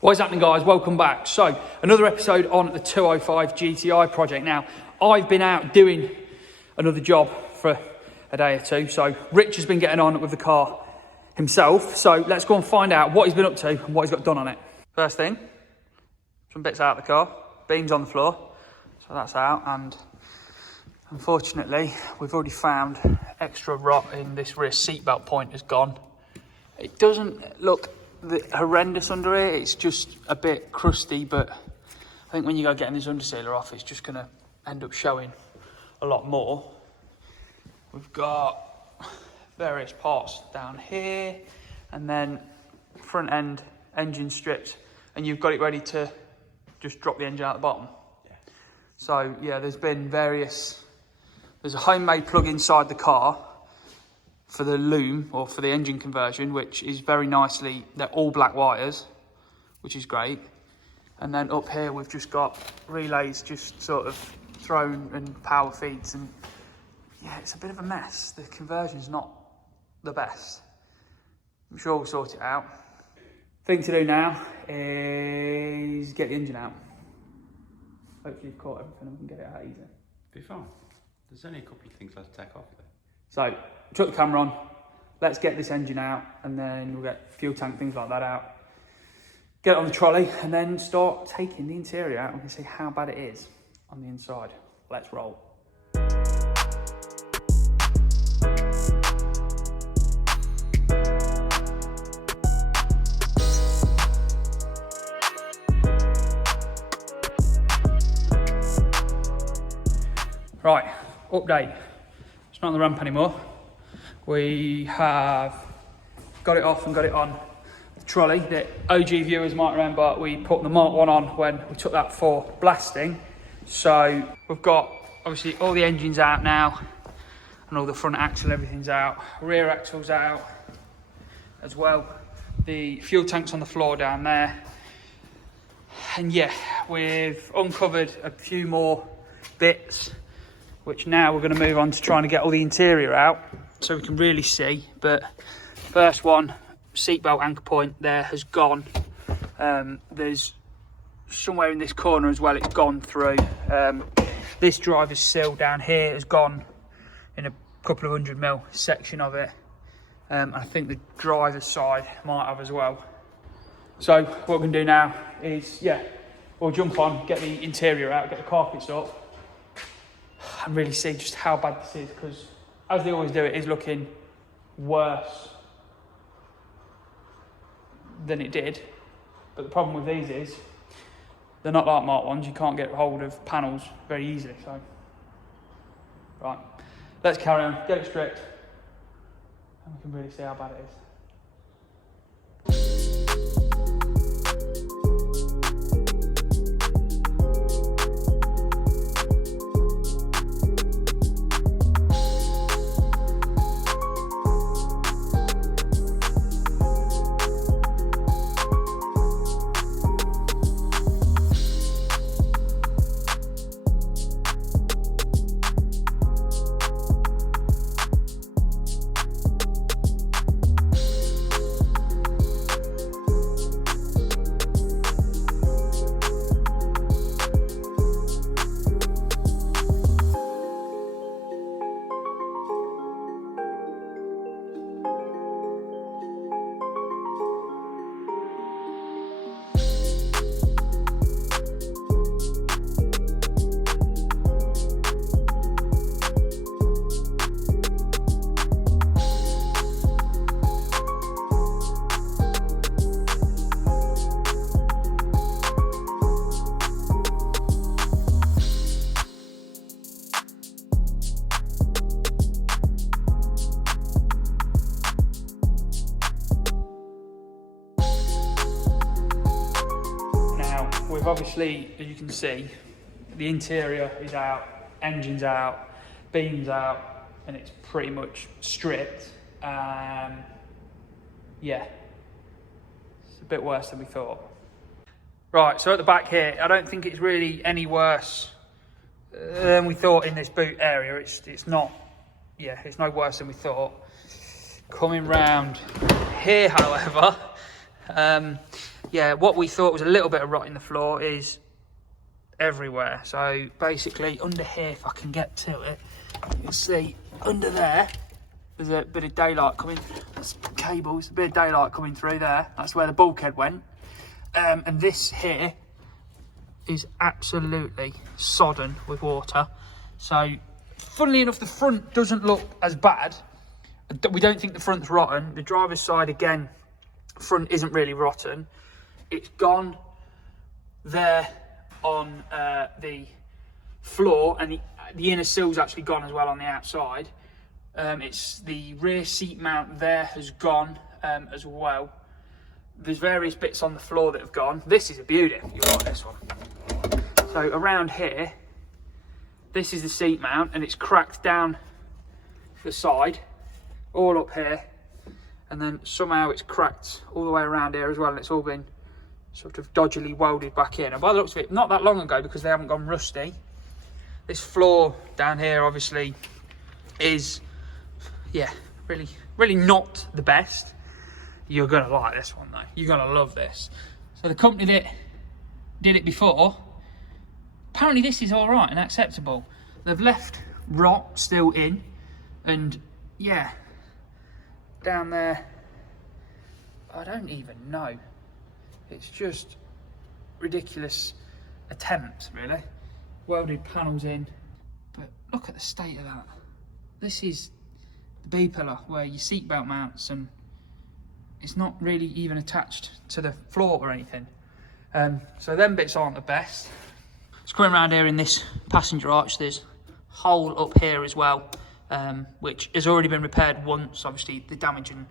What is happening, guys? Welcome back. So another episode on the 205 GTI project. Now, I've been out doing another job for a day or two. So Rich has been getting on with the car himself. So let's go and find out what he's been up to and what he's got done on it. First thing, some bits out of the car, beams on the floor. So that's out, and unfortunately, we've already found extra rot in this rear seatbelt point has gone. It doesn't look horrendous under it, it's just a bit crusty, but I think when you go getting this undersealer off, it's just going to end up showing a lot more. We've got various parts down here, and then front end engine strips, and you've got it ready to just drop the engine out the bottom. Yeah. So yeah, there's a homemade plug inside the car for the loom or for the engine conversion, which is very nicely, they're all black wires, which is great. And then up here we've just got relays just sort of thrown and power feeds, and yeah, it's a bit of a mess. The conversion's not the best. I'm sure we'll sort it out. Thing to do now is get the engine out. Hopefully you've caught everything and we can get it out easy. Be fine. There's only a couple of things left to take off there. So, chuck the camera on, let's get this engine out, and then we'll get fuel tank, things like that out. Get it on the trolley, and then start taking the interior out, and we can see how bad it is on the inside. Let's roll. Right, update. It's not on the ramp anymore. We have got it off and got it on the trolley. The OG viewers might remember we put the Mark 1 on when we took that for blasting. So we've got obviously all the engines out now, and all the front axle, everything's out. Rear axle's out as well. The fuel tank's on the floor down there. And yeah, we've uncovered a few more bits, which now we're going to move on to trying to get all the interior out so we can really see. But first one, seatbelt anchor point there has gone. There's somewhere in this corner as well, it's gone through. This driver's sill down here has gone in a couple of 100mm section of it. I think the driver's side might have as well. So what we're going to do now is, yeah, we'll jump on, get the interior out, get the carpets up, and really see just how bad this is, because as they always do, it is looking worse than it did. But the problem with these is they're not like Mark 1s. You can't get hold of panels very easily. So right, let's carry on, get it stripped, and we can really see how bad it is. We've obviously, as you can see, the interior is out, engine's out, beams out, and it's pretty much stripped. Yeah, it's a bit worse than we thought. Right, so at the back here, I don't think it's really any worse than we thought in this boot area. It's not, yeah, it's no worse than we thought. Coming round here, however, yeah, what we thought was a little bit of rot in the floor is everywhere. So basically under here, if I can get to it, you'll see under there, there's a bit of daylight coming, that's cables, a bit of daylight coming through there. That's where the bulkhead went. And this here is absolutely sodden with water. So funnily enough, the front doesn't look as bad. We don't think the front's rotten. The driver's side, again, front isn't really rotten. It's gone there on the floor, and the inner sill's actually gone as well on the outside. It's the rear seat mount there has gone as well. There's various bits on the floor that have gone. This is a beauty. You like this one. So around here, this is the seat mount, and it's cracked down the side, all up here, and then somehow it's cracked all the way around here as well, and it's all been sort of dodgily welded back in. And by the looks of it, not that long ago, because they haven't gone rusty. This floor down here obviously is, yeah, really not the best. You're gonna like this one though. You're gonna love this. So the company that did it before, apparently this is all right and acceptable. They've left rot still in, and yeah, down there, I don't even know. It's just ridiculous attempts, really. Welded panels in, but look at the state of that. This is the B pillar where your seatbelt mounts, and it's not really even attached to the floor or anything. So them bits aren't the best. It's coming around here in this passenger arch, there's a hole up here as well, which has already been repaired once. Obviously the damage and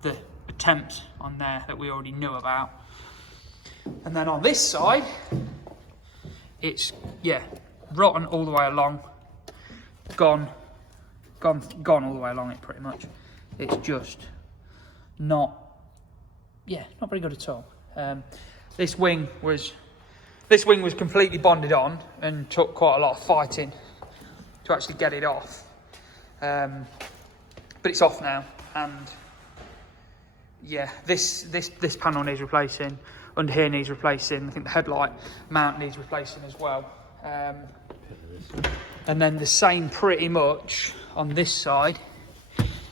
the attempt on there that we already knew about. And then on this side, it's, yeah, rotten all the way along, gone all the way along it pretty much. It's just not very good at all. This wing was completely bonded on and took quite a lot of fighting to actually get it off. But it's off now, and yeah, this panel needs replacing. Under here needs replacing. I think the headlight mount needs replacing as well. And then the same pretty much on this side.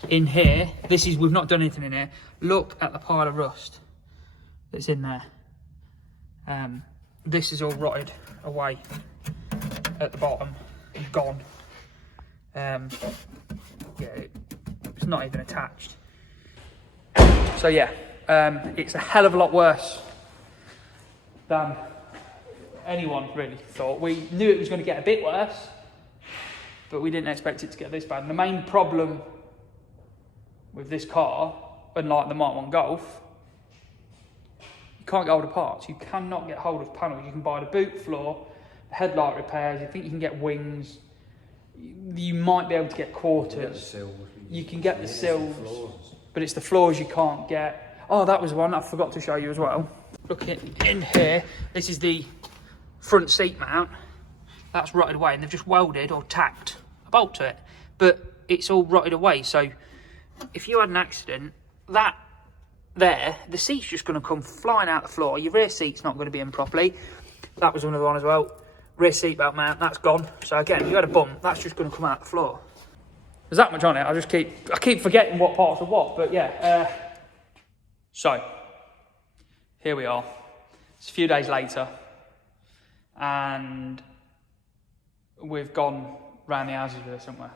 In here, we've not done anything in here. Look at the pile of rust that's in there. This is all rotted away at the bottom, gone. Yeah, it's not even attached. So yeah, it's a hell of a lot worse than anyone really thought. We knew it was going to get a bit worse, but we didn't expect it to get this bad. And the main problem with this car, unlike the Mark 1 Golf, you can't get hold of parts. You cannot get hold of panels. You can buy the boot floor, the headlight repairs, you think you can get wings, you might be able to get quarters. You can get the sills, but it's the floors you can't get. Oh, that was one I forgot to show you as well. Look in here, this is the front seat mount. That's rotted away, and they've just welded or tacked a bolt to it. But it's all rotted away, so if you had an accident, that there, the seat's just going to come flying out the floor. Your rear seat's not going to be in properly. That was another one as well. Rear seat belt mount, that's gone. So again, if you had a bump, that's just going to come out the floor. There's that much on it. I keep forgetting what parts are what, but yeah. So here we are. It's a few days later, and we've gone round the houses with this, haven't we?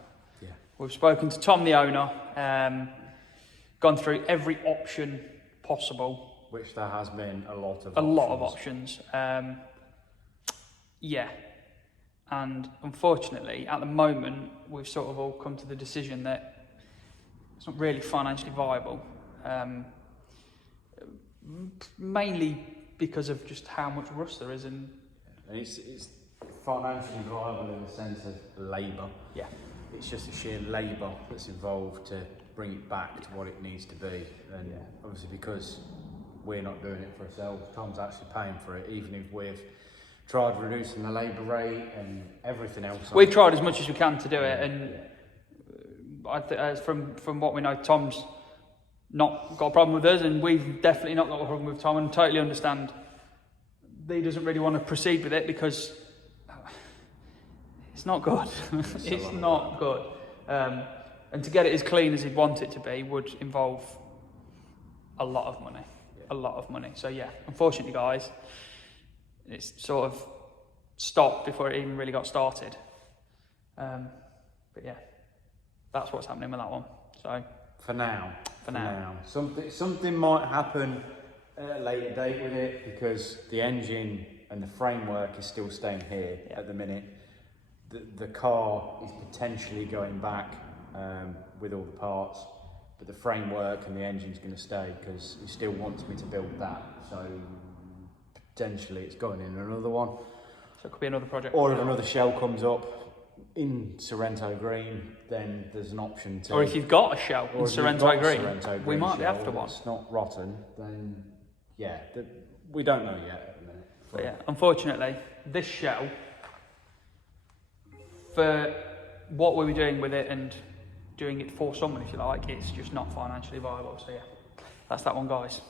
Yeah. We've spoken to Tom, the owner, gone through every option possible. Which there has been a lot of options. Yeah. And unfortunately, at the moment, we've sort of all come to the decision that it's not really financially viable. Mainly because of just how much rust there is. And it's financially viable in the sense of labour. Yeah. It's just the sheer labour that's involved to bring it back to what it needs to be. And obviously because we're not doing it for ourselves, Tom's actually paying for it, even if we've tried reducing the labour rate and everything else. We've tried as much as we can to do it, and from what we know, Tom's not got a problem with us, and we've definitely not got a problem with Tom, and totally understand that he doesn't really want to proceed with it because it's not good. It's not good. And to get it as clean as he'd want it to be would involve a lot of money. A lot of money. So yeah, unfortunately guys, it's sort of stopped before it even really got started. But yeah, that's what's happening with that one. So for now. Something might happen at a later date with it, because the engine and the framework is still staying here at the minute. The car is potentially going back with all the parts, but the framework and the engine's going to stay because he still wants me to build that. So potentially it's going in another one. So it could be another project. Or if another shell comes up in Sorrento Green, then there's an option to... Or if you've got a shell in Sorrento Green, we might be after one. It's not rotten, then yeah, we don't know yet at the minute. But yeah, unfortunately, this shell, for what we were doing with it and doing it for someone, if you like, it's just not financially viable. So yeah, that's that one, guys.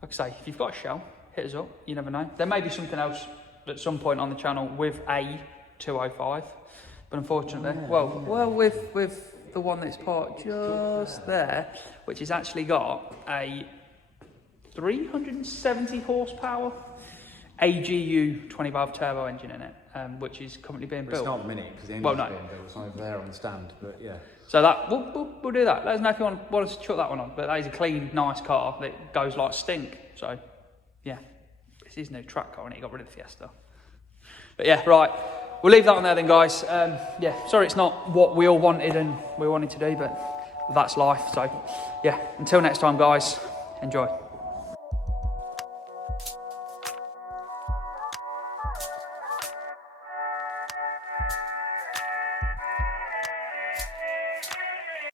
Like I say, if you've got a shell, hit us up. You never know. There may be something else at some point on the channel with a 205, but unfortunately, with the one that's parked just there, which has actually got a 370 horsepower AGU 20 valve turbo engine in it, which is currently being built. It's not a minute because the engine's being built. It's not over there on the stand, but yeah. So that we'll do that. Let us know if you want us to chuck that one on. But that is a clean, nice car that goes like stink. So yeah, it's his new track car, and he got rid of the Fiesta. But yeah, right. We'll leave that on there then, guys. Yeah, sorry it's not what we all wanted and we wanted to do, but that's life. So yeah, until next time, guys, enjoy.